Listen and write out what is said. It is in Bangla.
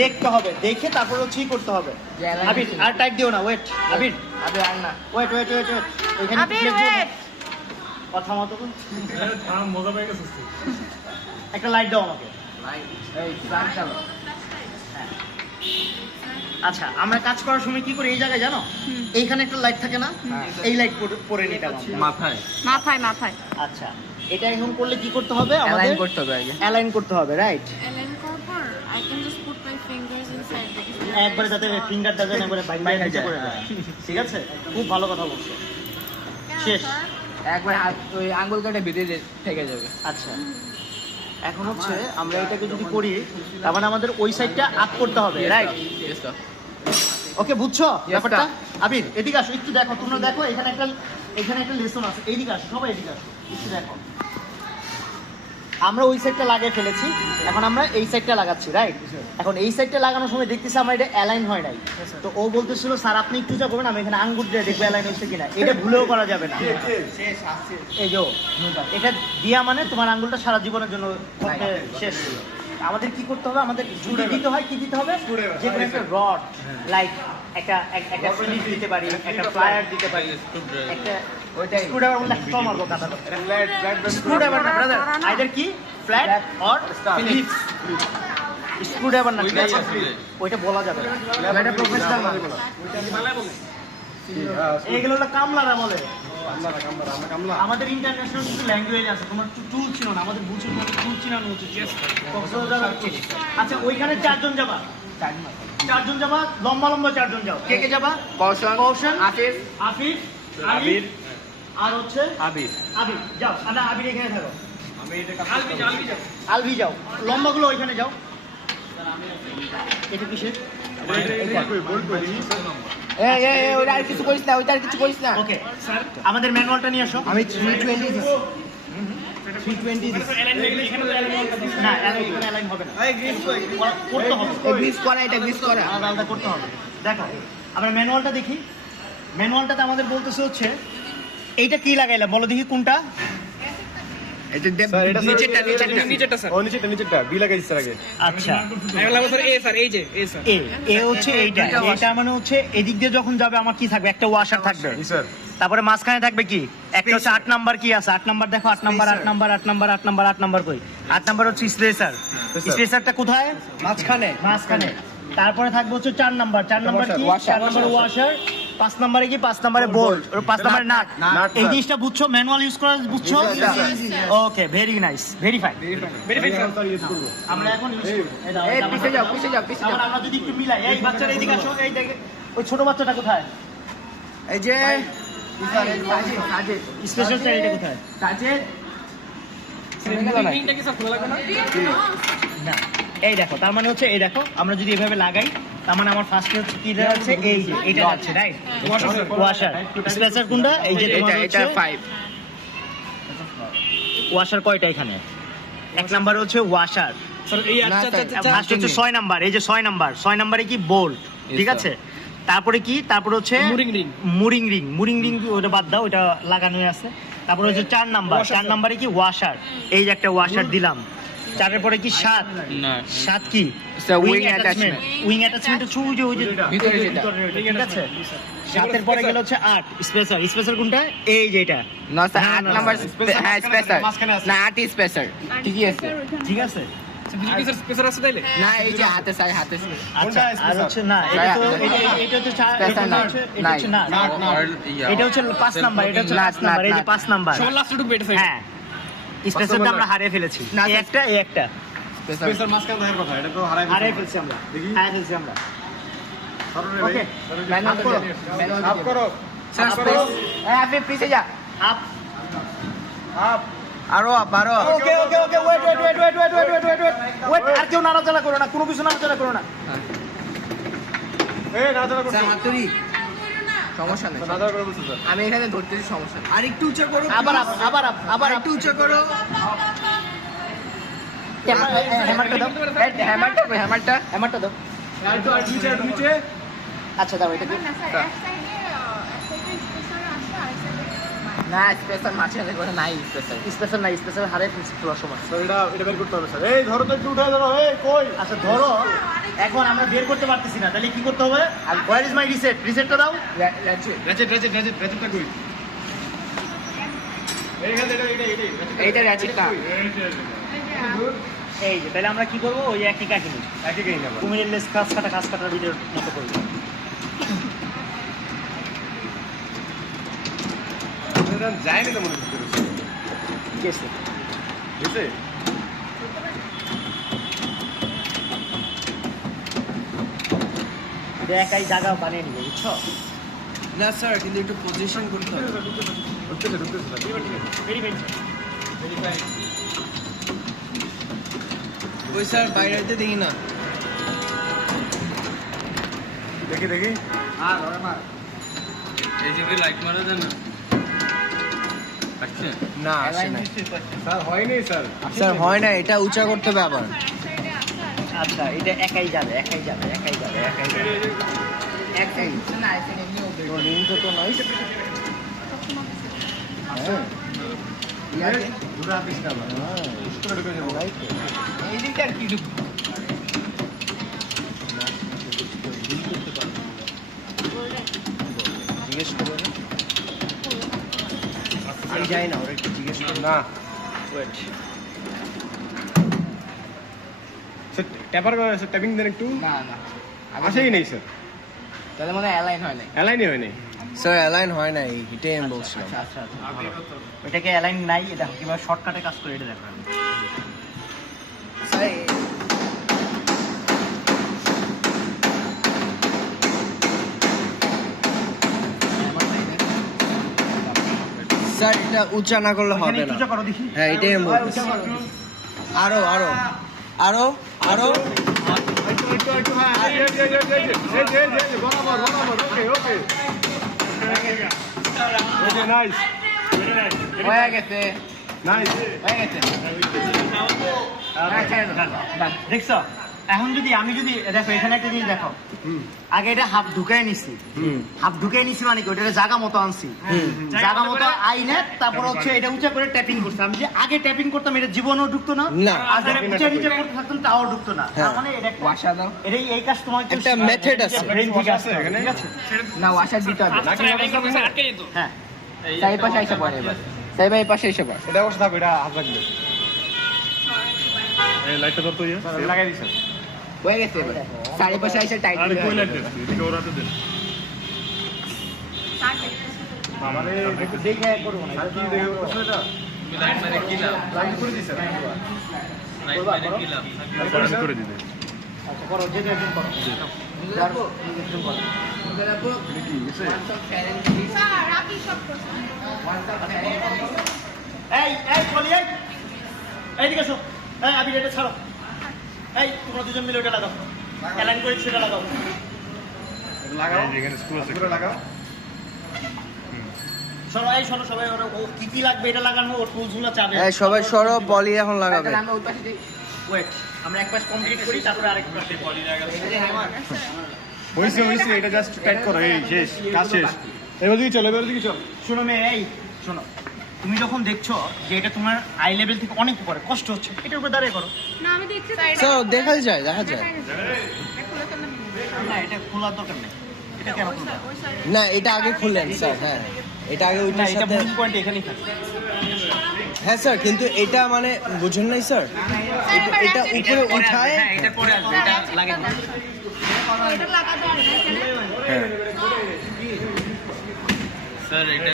দেখতে হবে, দেখে তারপর হচ্ছে করতে হবে। আবির আর টাইট দিও না, ওয়েট আবির, আবির আর না, ওয়েট ওয়েট ওয়েট ওয়েট, এখানে কথা মতো মজা পেয়ে গেছিস। একটা লাইট দাও আমাকে। আচ্ছা, আমরা কাজ করার সময় কি করি এই জায়গায় জানো? এইখানে একটা লাইট থাকে না, এই লাইট পরে নিতাম মাথায় মাথায় মাথায়। আচ্ছা, এটা এখন করলে কি করতে হবে? আমাদের অ্যালাইন করতে হবে, অ্যালাইন করতে হবে, রাইট? অ্যালাইন করার পর I can just put my fingers inside, একবারে যাতে ফিঙ্গারটা যেন একবারে বাইরে নিচে পড়ে যায়। ঠিক আছে, খুব ভালো কথা বলছো। শেষ, একবার হাত ওই আঙ্গুল কাটে ভিতরে থেকে যাবে। আচ্ছা, এখন হচ্ছে আমরা এটাকে যদি করি তার মানে আমাদের ওই সাইডটা আপ করতে হবে, রাইট? ওকে, বুঝছো ব্যাপারটা? আবির এদিকে আসো একটু, দেখো তোমরা দেখো, এখানে একটা লেসন আছে, এইদিকে আসো সবাই, এদিকে আসো একটু দেখো। আমরা ওই সাইডটা লাগিয়ে ফেলেছি, এখন আমরা এই সাইডটা লাগাচ্ছি, রাইট? এখন এই সাইডটা লাগানোর সময় দেখতেছি আমার এটা অ্যালাইন হয় নাই, তো ও বলতেছিল স্যার আপনি একটু যা করবেন, আমি এখানে আঙ্গুর দিয়ে দেখবো অ্যালাইন হচ্ছে কিনা। এটা ভুলেও করা যাবে না। এই যে এটা দিয়া মানে তোমার আঙ্গুলটা সারা জীবনের জন্য শেষ। আমাদের কি করতে হবে? আমাদের জুড়ে দিতে হয়, কি দিতে হবে? যে কোনো একটা রড, লাইক একটা ফিলিপ দিতে পারি, একটা প্লায়ার দিতে পারি, একটা স্ক্রুড্রাইভার বলতে একটা মারবো কাটা, স্ক্রুড্রাইভার না ব্রাদার, আইদার কি ফ্ল্যাট অর ফিলিপস, স্ক্রুড্রাইভার না, ওইটা বলা যাবে না, এটা প্রফেশনাল না, এইগুলো হলো কামলারা বলে। আমাদের ইন্টারন্যাশনাল কিছু ল্যাঙ্গুয়েজ আছে, তোমার টুল ছিল না, আমাদের বুঝে টুল ছিল না উচিত। আচ্ছা, ওইখানে চারজন যাবা, চারজন যাবা, লম্বা লম্বা চারজন যাও। কে কে যাবা? কৌশল, আফিফ, আবির আর হচ্ছে আবির যাও। আচ্ছা, আবির এখানে থাকো, আলভি যাও, লম্বাগুলো ওইখানে যাও। এটা কিসের? কিছু করিস না, ওইটা আর কিছু করিস না। ওকে স্যার, আমাদের ম্যানুয়ালটা নিয়ে আসো। আমি 320 দিচ্ছি, 320 দিচ্ছি। না, এখানে অ্যালাইন হবে না, করতে হবে, গ্রিস করা, এটা গ্রিস করা আলাদা করতে হবে। দেখো আমরা ম্যানুয়ালটা দেখি, ম্যানুয়ালটাতে আমাদের বলতেছে হচ্ছে এইটা কি লাগাইলাম বলো দেখি কোনটা? এদিক দিয়ে যখন যাবে আমার কি থাকবে? একটা ওয়াশার থাকবে, তারপরে মাঝখানে থাকবে কি একটা হচ্ছে 8 নাম্বার, কি আছে 8 নাম্বার? দেখো 8 number, 8 number, 8 number, 8 number, 8 number কই? 8 নাম্বার হচ্ছে স্পেসার, স্পেসারটা কোথায়? মাঝখানে। তারপরে থাকবে হচ্ছে 4 নাম্বার, 4 নাম্বার কি? 4 নাম্বার ওয়াশার। 5 নাম্বারে কি? 5 নাম্বারে বোল্ট, 5 নাম্বারে নাট। এই জিনিসটা বুঝছো? ম্যানুয়াল ইউজ করা বুঝছো? ওকে, ভেরি নাইস, ভেরি ফাইন। আমরা এখন ইউজ করব। এই পিছে যাও। আমরা যদি একটু মিলাই, এই বাচ্চারা এদিকে আসো, এই দেখে ওই ছোট বাচ্চাটা কোথায়? এই যে সাজেদ, স্পেশাল চাইল্ডটা কোথায়? সাজেদ, স্ক্রিনটা কি সব খোলা লাগবে না? এই দেখো, তার মানে হচ্ছে এই দেখো, আমরা যদি এভাবে লাগাই তার মানে আমার ফার্স্টে হচ্ছে কি দেওয়া আছে? এই যে এটা আছে, রাইট? ওয়াশার। স্পেসার কোনটা? এই যে তোমার এটা 5 ওয়াশার কয়টা এখানে? 1 নাম্বার হচ্ছে ওয়াশার, স্যার এই ফার্স্ট হচ্ছে 6 নাম্বার, এই যে 6 নাম্বারে কি? বোল্ট, ঠিক আছে? তারপরে কি? তারপরে হচ্ছে মুরিং রিং, ওটা বাদ দাও, ওটা লাগানোই আছে। তারপরে হচ্ছে 4 নাম্বারে কি? ওয়াশার, এই যে একটা ওয়াশার দিলাম। 4 এর পরে কি? 7 কি? উইং অ্যাটাচমেন্ট হচ্ছে ওই যে ভিতরে যেটা, ঠিক আছে? 7 এর পরে গেল হচ্ছে 8 স্পেসার কোনটা? এই যে এটা না স্যার, 8 নাম্বার, হ্যাঁ স্পেসার না, 8 স্পেসার, ঠিক আছে। স্পেসার আছে তাইলে না, এই যে হাতে আচ্ছা, আর হচ্ছে না, এটা হচ্ছে 4, এটা হচ্ছে 5 নাম্বার, এটা হচ্ছে লাস্ট নাম্বার, এই যে 5 নাম্বার সবার লাস্ট টু বেট। হ্যাঁ, স্পেসারটা আমরা হারিয়ে ফেলেছি, এই একটা স্পেসার মাঝখানে দেখার কথা, এটা তো হারিয়ে ফেলছি আমরা, ওকে ম্যানুয়াল করো স্যার, আপনি পিছে যা, আপ আরো ওকে ওয়েট, আর কেউ নাড়াচাড়া করো না, কোনো কিছু নাড়াচাড়া করো না, এই নাড়াচাড়া করো মাতুরি, সমস্যা নেই, নাড়াচাড়া করে বলছো স্যার, আমি এখানে ধরতেছি, সমস্যা নেই। আর একটু উঁচু করো, আবার একটু উঁচু করো, হ্যামারটা দাও, আর নিচে। আচ্ছা দাও, এটা কি না স্পেশাল মাঝখানে করে নাই স্পেশাল নাই স্পেশাল হারে খোলার সময়। স্যার এটা বের করতে হবে স্যার। এই ধরো তো, একটু উঠে ধরো। এই কই? আচ্ছা ধরো, এখন আমরা বের করতে পারতেছি না, তাহলে কি করতে হবে? আর হোয়ার ইজ মাই রিসেট? রিসেটটা দাও। রেজেক্টটা কই? এইখানে এইটা র্যাচেটটা এই যে তাহলে আমরা কি করবো? ওই একই কাহিনী নেব। কুমিরের লেস খাস কাটা ভিডিওর মতো করবো। যায়নি তো মনে করতে গেছে বুঝছে? এটা একাই জায়গা বানিয়ে নিবে, বুঝছো? না স্যার, কিন্তু একটু পজিশন করতে হবে। ওই স্যার বাইরে দেখি না, দেখি এই যে লাইট মারা যায় না। না আসে না স্যার, হয়নি স্যার। স্যার, হয় না, এটা উঁচা করতে হবে আবার। আচ্ছা এটা একাই যাবে। তো নয় জিজ্ঞেস করবো আমি যাই না, ওরা একটু জিজ্ঞেস করবো না ওয়েট। স্যার ট্যাপার করে স্যার, ট্যাপিং দেন একটু। না আসেই নেই স্যার, তাহলে মানে অ্যালাইন হয় না। অ্যালাইনই হয়নি স্যার, অ্যালাইন হয় নাই, এটাই আমি বলছিলাম। আচ্ছা ওইটাকে অ্যালাইন নাই, এটা কিভাবে শর্টকাটে কাজ করে এটা দেখো। স্যার, এটা উঁচা না করলে হবে না। উঁচা করো দেখি। হ্যাঁ, এটাই আমি বলছি। আরো একটু হ্যাঁ, বরাবর ওকে নাইস হয়ে গেছে। দেখছো? এখন আমি যদি দেখো এখানে একটা জিনিস দেখো, আগে এটা হাফ ঢুকাই নিছি মানে কি ওটা জায়গা মতো আনছি, জায়গা মতো আইনে তারপর হচ্ছে এটা উঁচা করে ট্যাপিং করছি। আমি যে আগে ট্যাপিং করতাম এটা জীবনেও ঢুকতো না, আর যারা উঁচা নিচে করতে থাকতাম তাও ঢুকতো না। তার মানে এটা ওয়াশা দাও। এই কাজ তোমার একটা মেথড আছে। ব্রেন থেকে আসছে এখানে, ঠিক আছে? না, ওয়াশা দিতে হবে। হ্যাঁ, সাই পাশে এসে পড়ে এবার। সাই ভাই পাশে এসে পড়ে। এটা অবশ্য থাকবে, এটা হাত রাখবে। এই লাইটটা ধরতো ইয়ে লাগাই দিছেন। হয়ে গেছে এবার। সাড়ে পাশে এসে টাইট আরে করে কই লাইট দেন, এদিকে ওরাতে দেন। বাবারে একটু দেখে করবো না। আর কি দেখে করছ এটা? লাইট মানে কি লাভ? লাইট করে দিছেন। লাইট মানে কি লাভ? আমি করে দিতে। আচ্ছা করো, যেটা একদম করো। এই বলি এইদিকে এসো। আমি এটা ছাড়ো। তোমরা দুজন মিলে ওটা লাগাও, অ্যালাইন করে সেটা লাগাও। লাগাও, এখানে স্ক্রু আছে, করে লাগাও। শোনো সবাই, ও কি লাগবে এটা লাগানো, ওর টুলসগুলো চাবে। সবাই সরো, পলি এখন লাগাবে। ওয়েট, আমরা এক পাশ কমপ্লিট করি, তারপরে আরেক পাশে পলি লাগাবো। হইছে এটা জাস্ট টাইট করো। এই শেষ, কাজ শেষ। এবার দিকে চলো। শোনো শোনো, তুমি যখন দেখছো যে এটা তোমার আই লেভেল থেকে অনেক উপরে, কষ্ট হচ্ছে, এটার উপরে দাঁড়িয়ে করো। না আমি দেখছি দেখা যায়। না এটা খোলার দরকার নেই। এটা কেন খুলবে? না, এটা আগে খুললেন স্যার। হ্যাঁ, এটা আগে না, এটা বুকিং পয়েন্ট এখানেই থাকে। হ্যাঁ স্যার, কিন্তু এটা মানে বুঝুন নাই স্যার, এটা উপরে উঠায়। হ্যাঁ, এটা পরে আসবে, এটা লাগে না। এটা লাগাতে হবে না এখানে। হ্যাঁ স্যার এটা